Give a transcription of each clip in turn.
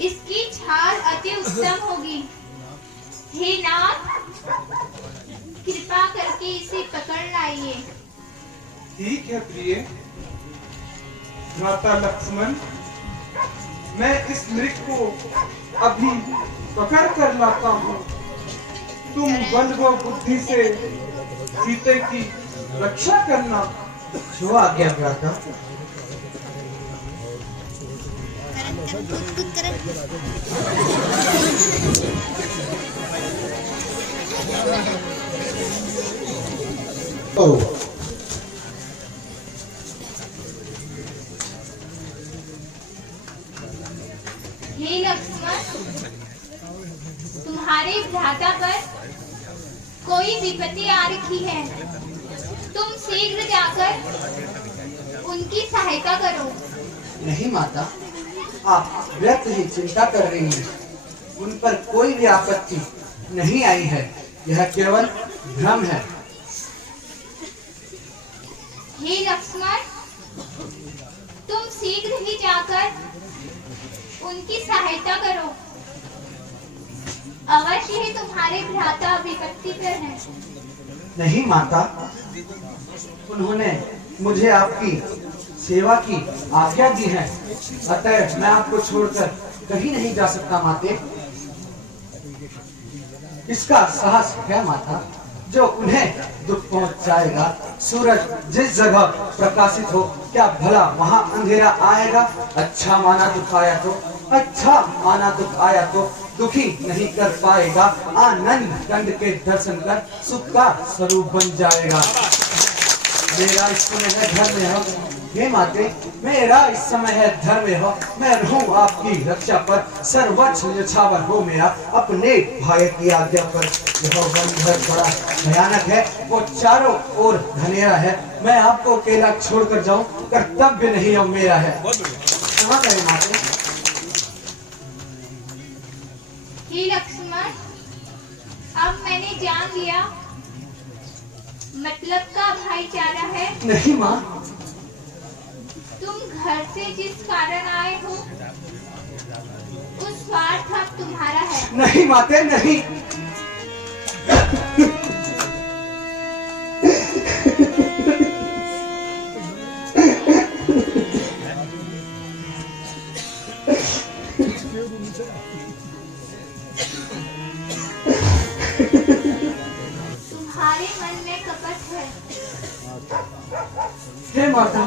इसकी छाल अति उत्तम होगी। हे नाथ, कृपा करके इसे पकड़ लाइए। ठीक है प्रिय। भ्राता लक्ष्मण, मैं इस मृग को अभी पकड़ कर लाता हूँ। तुम बल व बुद्धि से सीते की रक्षा करना। जो आज्ञा भ्राता। हे लक्ष्मण, तुम्हारे भ्राता पर कोई विपत्ति आ रखी है। तुम शीघ्र जाकर उनकी सहायता करो। नहीं माता, आप व्यर्थ ही चिंता कर रही हैं। उन पर कोई भी आपत्ति नहीं आई है। यह केवल भ्रम है। हे लक्ष्मण, तुम शीघ्र ही जाकर उनकी सहायता करो। अवश्य ही तुम्हारे भ्राता विपत्ति पर हैं। नहीं माता, उन्होंने मुझे आपकी सेवा की आज्ञा दी है। अतः मैं आपको छोड़कर कहीं नहीं जा सकता माते। इसका साहस है माता, जो उन्हें दुख पहुंचाएगा। सूरज जिस जगह प्रकाशित हो, क्या भला वहां अंधेरा आएगा? अच्छा माना दुख आया तो, अच्छा माना दुख आया तो दुखी नहीं कर पाएगा। आनंद कंड के दर्शन कर सुख का स्वरूप बन जाएगा। मेरा इस समय है धर्म हो, हे माते, मेरा इस समय है धर्म हो। मैं रहूं आपकी रक्षा पर, सर्वोच्च न्यौछावर हो मेरा अपने भाई की आज्ञा पर। यह बंधन बड़ा भयानक है, वो चारों ओर घनेरा है। मैं आपको अकेला छोड़कर जाऊं, कर्तव्य नहीं अब मेरा है। कहाँ गए माते? हे लक्ष्मण, अब मैंने जान लिया मतलब का भाईचारा है। नहीं माँ, तुम घर से जिस कारण आए हो उस स्वार्थ अब तुम्हारा है। नहीं माते, नहीं। तुम्हारे मन में कपट है। हे माता,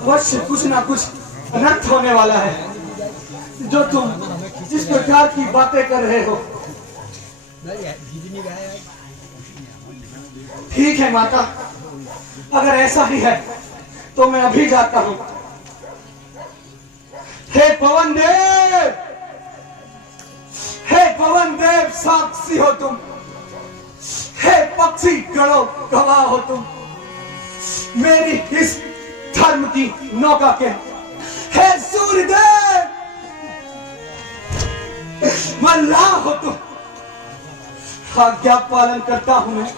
अवश्य कुछ ना कुछ अनर्थ होने वाला है। जो तुम जिस प्रकार की बातें कर रहे हो। ठीक है माता, अगर ऐसा ही है तो मैं अभी जाता हूँ। हे पवन देव, हे पवन देव, साक्षी हो तुम। हे पक्षी गणों, गवाह हो तुम मेरी इस धर्म की नौका के। हे सूर्यदेव, मल्लाह हो तुम। आज्ञा पालन करता हूं मैं,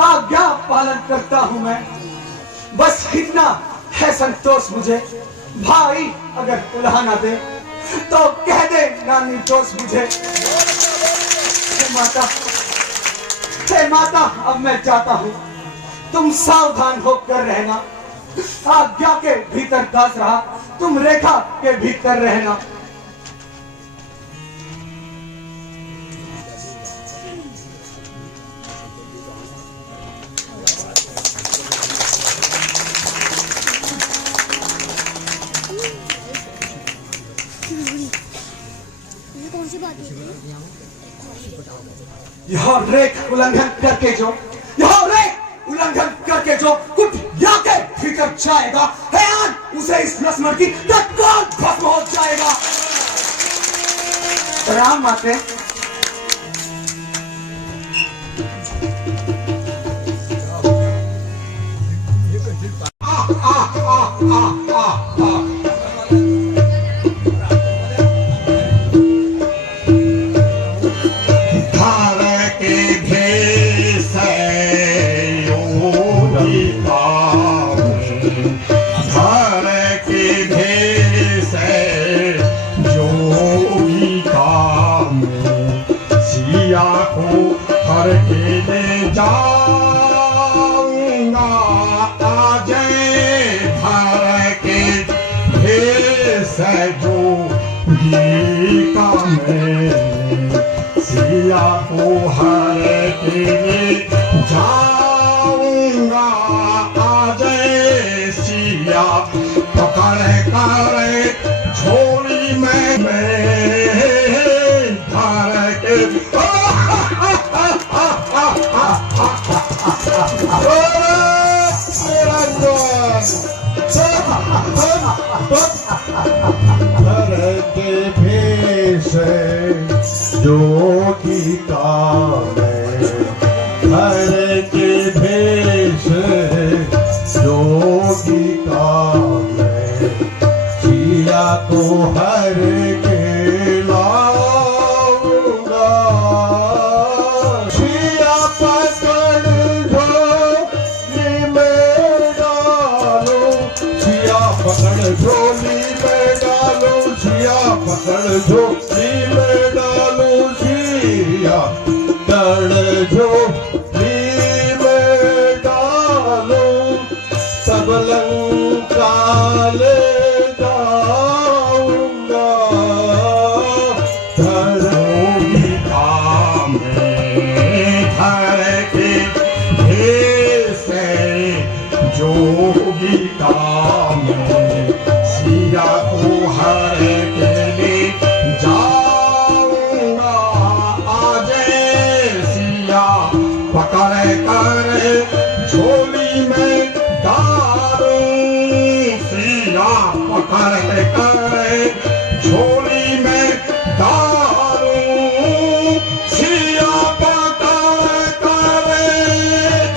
आज्ञा पालन करता हूं मैं। बस इतना है संतोष मुझे। भाई अगर उल्हा ना दे तो कह दे ना निर्दोष मुझे। हे माता, हे माता, अब मैं जाता हूं। तुम सावधान होकर रहना। आज्ञा के भीतर दास रहा, तुम रेखा के भीतर रहना। यह रेख उल्लंघन करके जो, यह रेख उल्लंघन करके जो कुटिया के भीतर जाएगा, है उसे इस लक्ष्मण की तत्काल भस्म हो जाएगा। राम माते। Say सहजो गीता में सिया को हर के जाऊंगा आज सिया पकड़ कर झोली में धर के धर के भेष जोगी का मैं धर के भेष जोगी का मैं सिया को हर के लाऊंगा सिया पकड़ झोली में डालो सिया पकड़ झोली में डालो सिया पकड़ झोली में डालो सिया पकड़ झोली में डालो सब लंका ले जाऊंगा धरोगी धाम धर के भेष जोगी काम सिया को हर के ले जाऊंगा आज सिया पकड़ कर झोली में डालूं सिया पकड़ कर झोली में डालूं सिया पकड़ कर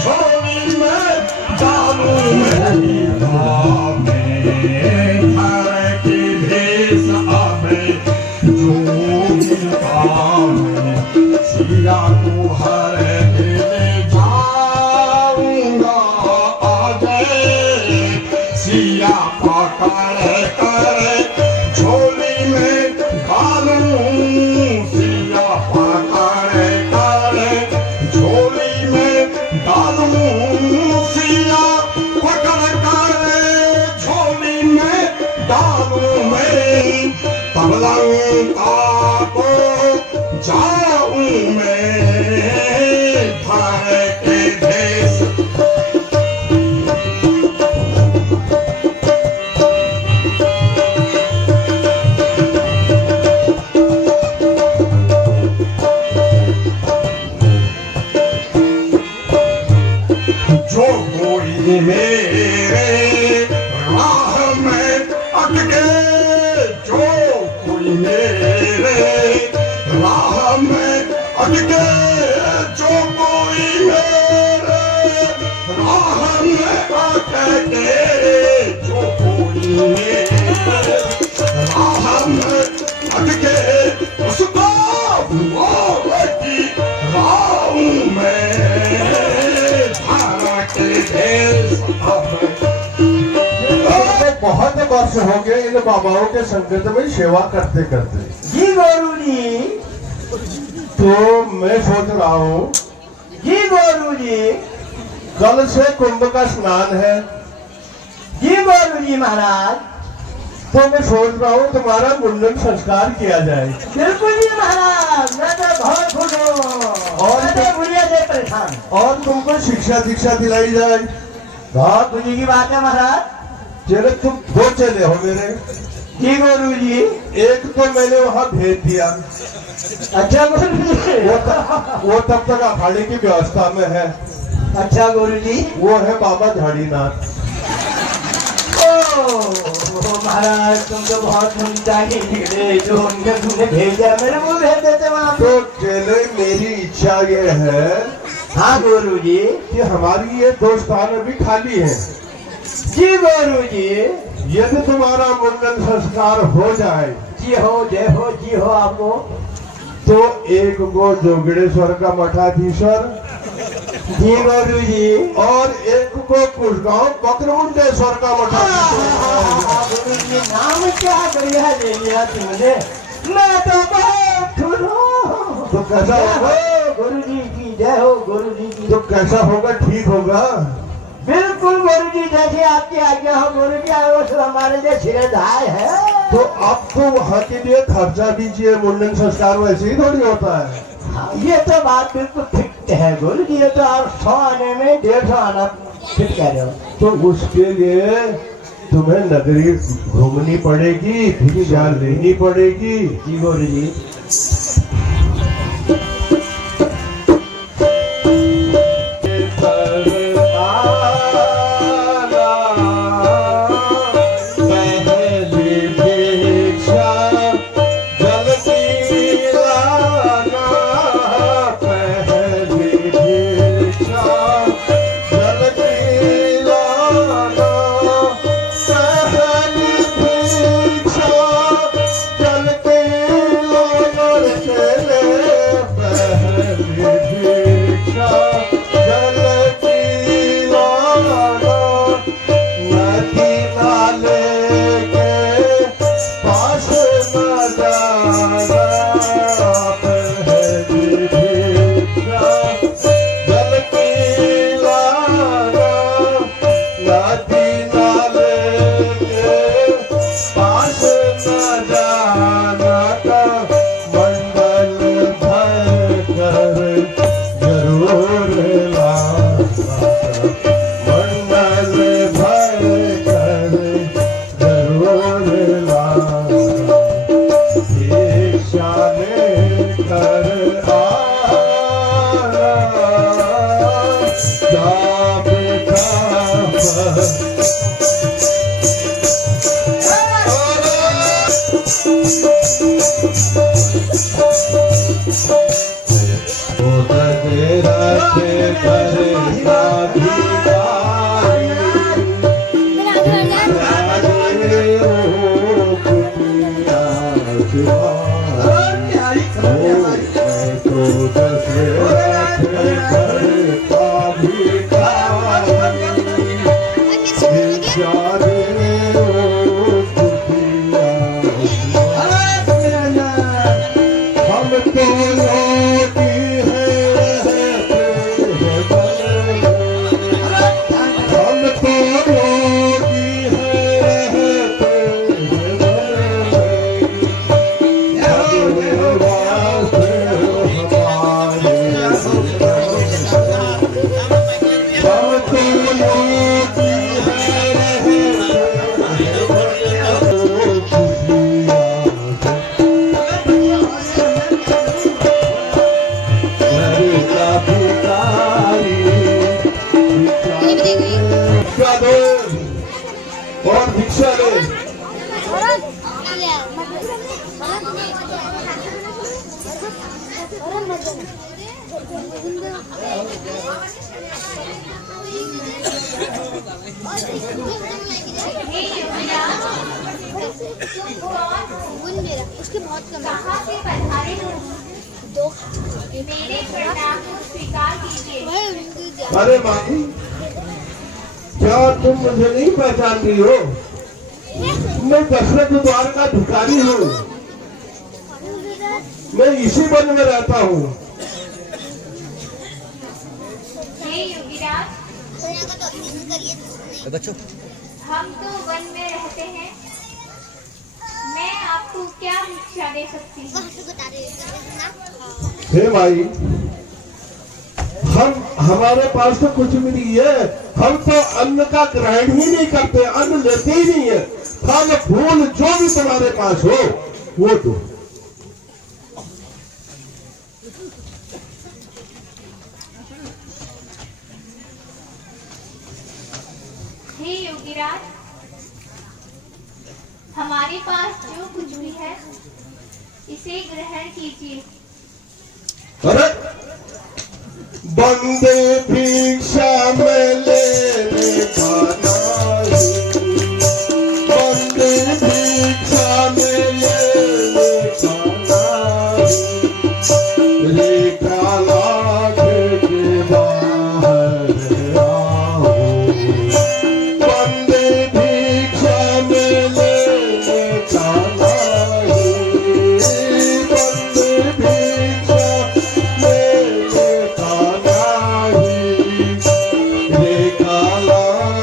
झोली में डालूं मेरी धाम हर की भेष आवे जोगी काम सिया को हर के ले जाऊंगा आज सिया पकड़ कर झोली में डालूं सिया पकड़ कर झोली में डालूं सिया पकड़ कर झोली में डालूं मैं तब लंका को जाऊं मैं धर के भेष जो कोई मेरे राह में अटके जो कोई मेरे राह में अटके जो कोई मेरे राह में अटके जो कोई मेरे राह में अटके उसको की राह में बहुत वर्ष हो गए इन बाबाओं के संगत में सेवा करते करते जी गुरु जी तो मैं सोच रहा हूँ जी गुरु जी कल से कुंभ का स्नान है जी गुरु जी महाराज तो मैं सोच रहा हूँ तुम्हारा मुंडन संस्कार किया जाए बिल्कुल जी महाराज मैं तो बहुत खुश हूँ और मैं तो बुढ़िया से परेशान और तुमको शिक्षा दीक्षा दिलाई जाए बहुत खुशी की बात है महाराज चले तुम दो चले हो मेरे जी गुरु जी एक तो मैंने वहाँ भेज दिया अच्छा गुरु जी वो तब तक अखाड़े की व्यवस्था में है अच्छा गुरु जी वो है बाबा झाड़ीनाथ ओ महाराज तुम तो बहुत मुंडाई निकले जो उनके तुमने भेजा मेरे को भेज देते वहाँ तो चले मेरी इच्छा ये है हाँ गुरु जी कि हमारी ये दो स्थान अभी खाली है जी गुरु जी यदि तुम्हारा मुंडन संस्कार हो जाए जी हो जय हो जी हो आपको तो एक को जोगड़ेश्वर का मठाधीश्वर जी गुरु जी और एक को कुशगांव बकरमुंडेश्वर का मठाधीश्वर गुरु जी नाम क्या बढ़िया ले लिया तुमने मैं तो बहुत खुश हूँ तो कैसा होगा गुरु जी की जय हो गुरु जी की तो कैसा होगा ठीक होगा बिल्कुल बिल्कुल गुरु जी जैसे आपकी आज्ञा हो गुरु जी, वो हमारे लिए सिरधाय है। तो अब तो वहाँ के लिए खर्चा दीजिए, मुंडन संस्कार वैसे ही थोड़ी होता है। हाँ, ये तो बात बिल्कुल फिट है गुरु जी, ये तो आप 100 आने में 150 आना फिट कह रहे हो। तो उसके लिए तुम्हें नगरी घूमनी पड़ेगी, फिर जान लेनी पड़ेगी। जी गुरु जी। और भिक्षा दे। उसके बहुत कम। कहाँ से पधारे हो? मेरे प्रणाम को स्वीकार कीजिए। अरे माही, क्या तुम मुझे नहीं पहचान रही हो? मैं दशरथ द्वार का भिखारी हूँ। मैं इसी वन में रहता हूँ। हे योगीराज, हम तो वन में रहते हैं। मैं आपको क्या भिक्षा दे सकती हूँ? हे भाई, हमारे पास तो कुछ भी नहीं है। हम तो अन्न का ग्रहण ही नहीं करते, अन्न लेते ही नहीं है। फल फूल जो भी तुम्हारे पास हो वो दो। हे योगीराज, हमारे पास जो कुछ भी है इसे ग्रहण कीजिए। अरे बंदे भिक्षा में लेने का नहीं, बंदे भिक्षा में लेने का नहीं, रेखा लागे के बाहर आओ। बंदे भिक्षा में लेने का नहीं, बंदे भिक्षा लेने का नहीं, रेखा लागे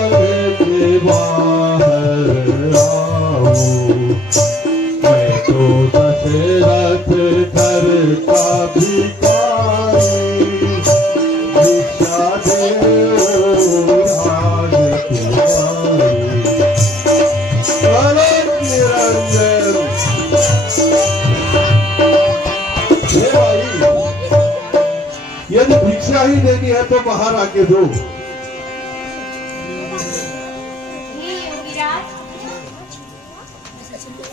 भिक्षा ही देनी है तो बाहर आके दो। हे योगीराज,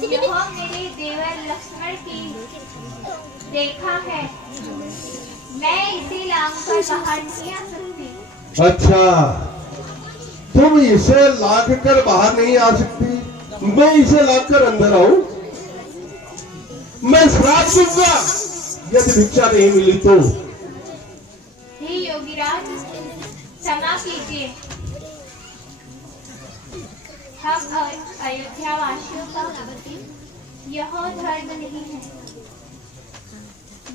यह मेरे देवर लक्ष्मण की रेखा है, मैं इसे लांघकर बाहर नहीं आ सकती। अच्छा, तुम इसे लांघ कर बाहर नहीं आ सकती, मैं इसे लांघ कर अंदर आऊं? मैं श्राप दूंगा यदि भिक्षा नहीं मिली तो। हे योगीराज, क्षमा कीजिए, हम अयोध्या वासियों का यह धर्म नहीं है।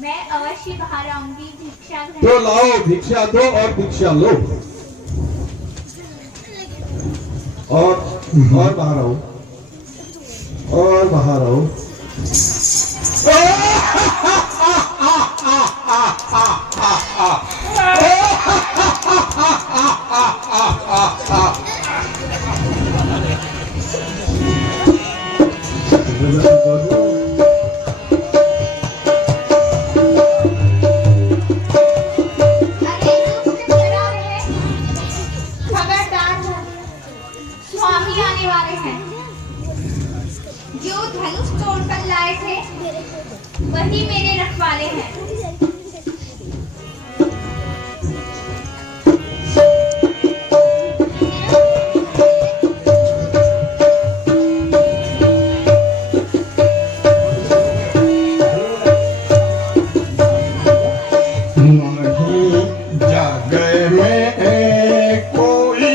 मैं अवश्य बाहर आऊंगी भिक्षा तो ग्रहण। लाओ, भिक्षा दो और भिक्षा लो। और बाहर आओ, और बाहर आओ। अरे दुष्ट खड़ा है, खबरदार हो, स्वामी आने वाले हैं। जो धनुष तोड़कर लाए थे वही मेरे रखवाले हैं। जग में कोई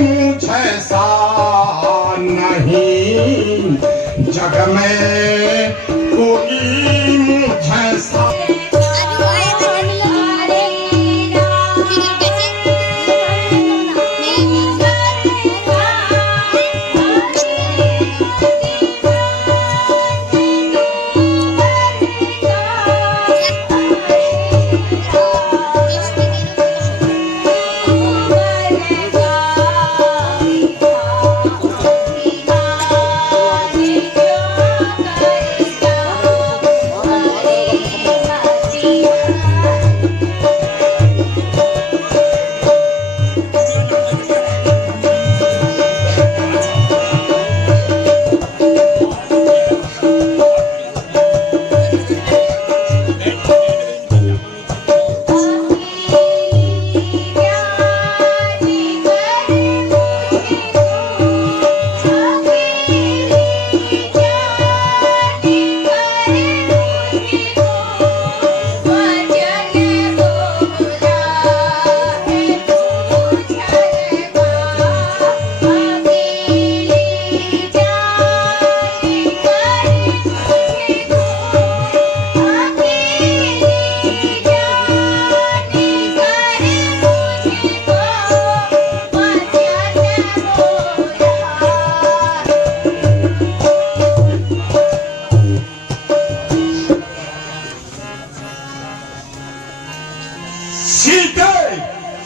मुझसा नहीं, जग में कोई मुझसा। सीते,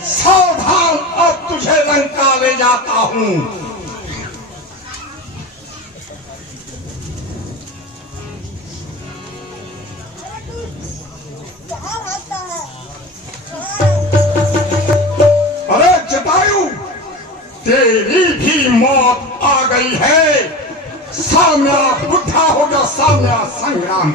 सावधान, अब तुझे लंका ले जाता हूं। अरे जटायु, तेरी भी मौत आ गई है। साम्या बुढ़ा हो गया, साम्या संग्राम।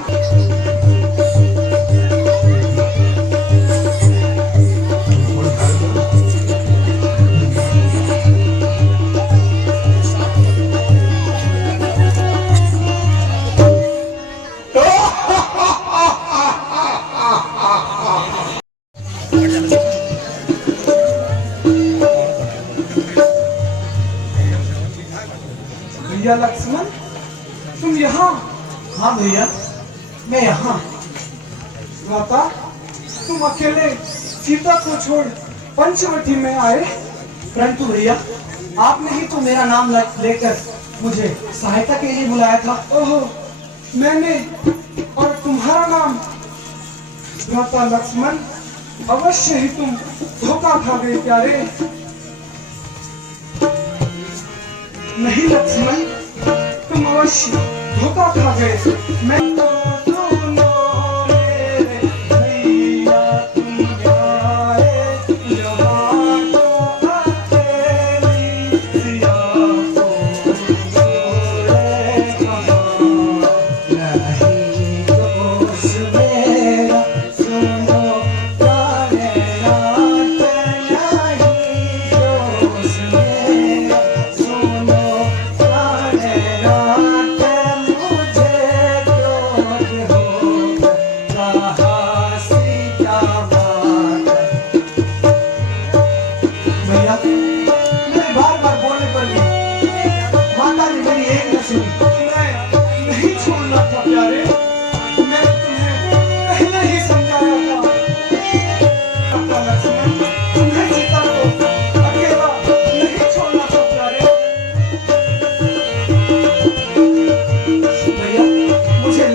भैया लक्ष्मण, तुम यहाँ? हाँ भैया, मैं यहाँ। माता, तुम अकेले सीता को छोड़ पंचवटी में आए? परंतु भैया, आपने ही तो मेरा नाम लेकर मुझे सहायता के लिए बुलाया था। ओहो, मैंने और तुम्हारा नाम? माता लक्ष्मण, अवश्य ही तुम धोखा खा गए प्यारे। नहीं लक्ष्मण, तुम अवश्य धोखा खा गए। मैं तो सुनो मेरे भैया, तुम न्याय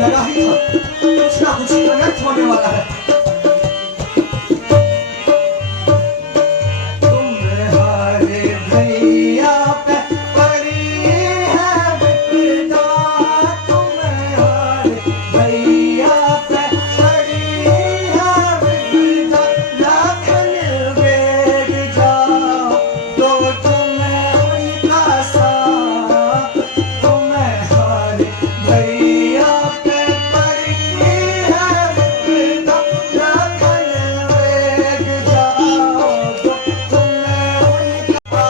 लगा ही था कुछ ना कुछ अनर्थ होने वाला है। तुम्हारे भैया पे पड़ी है विपदा, तुम्हारे भैया पे पड़ी है विपदा, लाखन वेग जाओ तो तुम्हें उनका साथ। तुम्हारे भैया पे पड़ी है विपदा, लाखन वेग जाओ तो तुम्हें उनका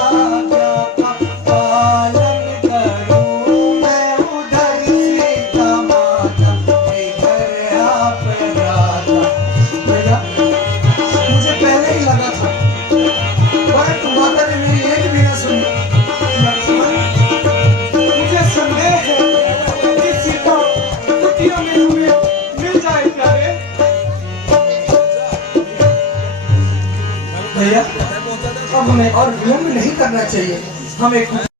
पालन करूं मैं उधर सीता माता, इधर आप राजा। भैया मुझे पहले ही लगा था परंतु माता ने मेरी एक भी न सुनी। लक्ष्मण, मुझे संदेह है कि सीता कुटिया में हमें मिल जाए क्या रे? भैया अब हमें और विलंब नहीं करना चाहिए, हमें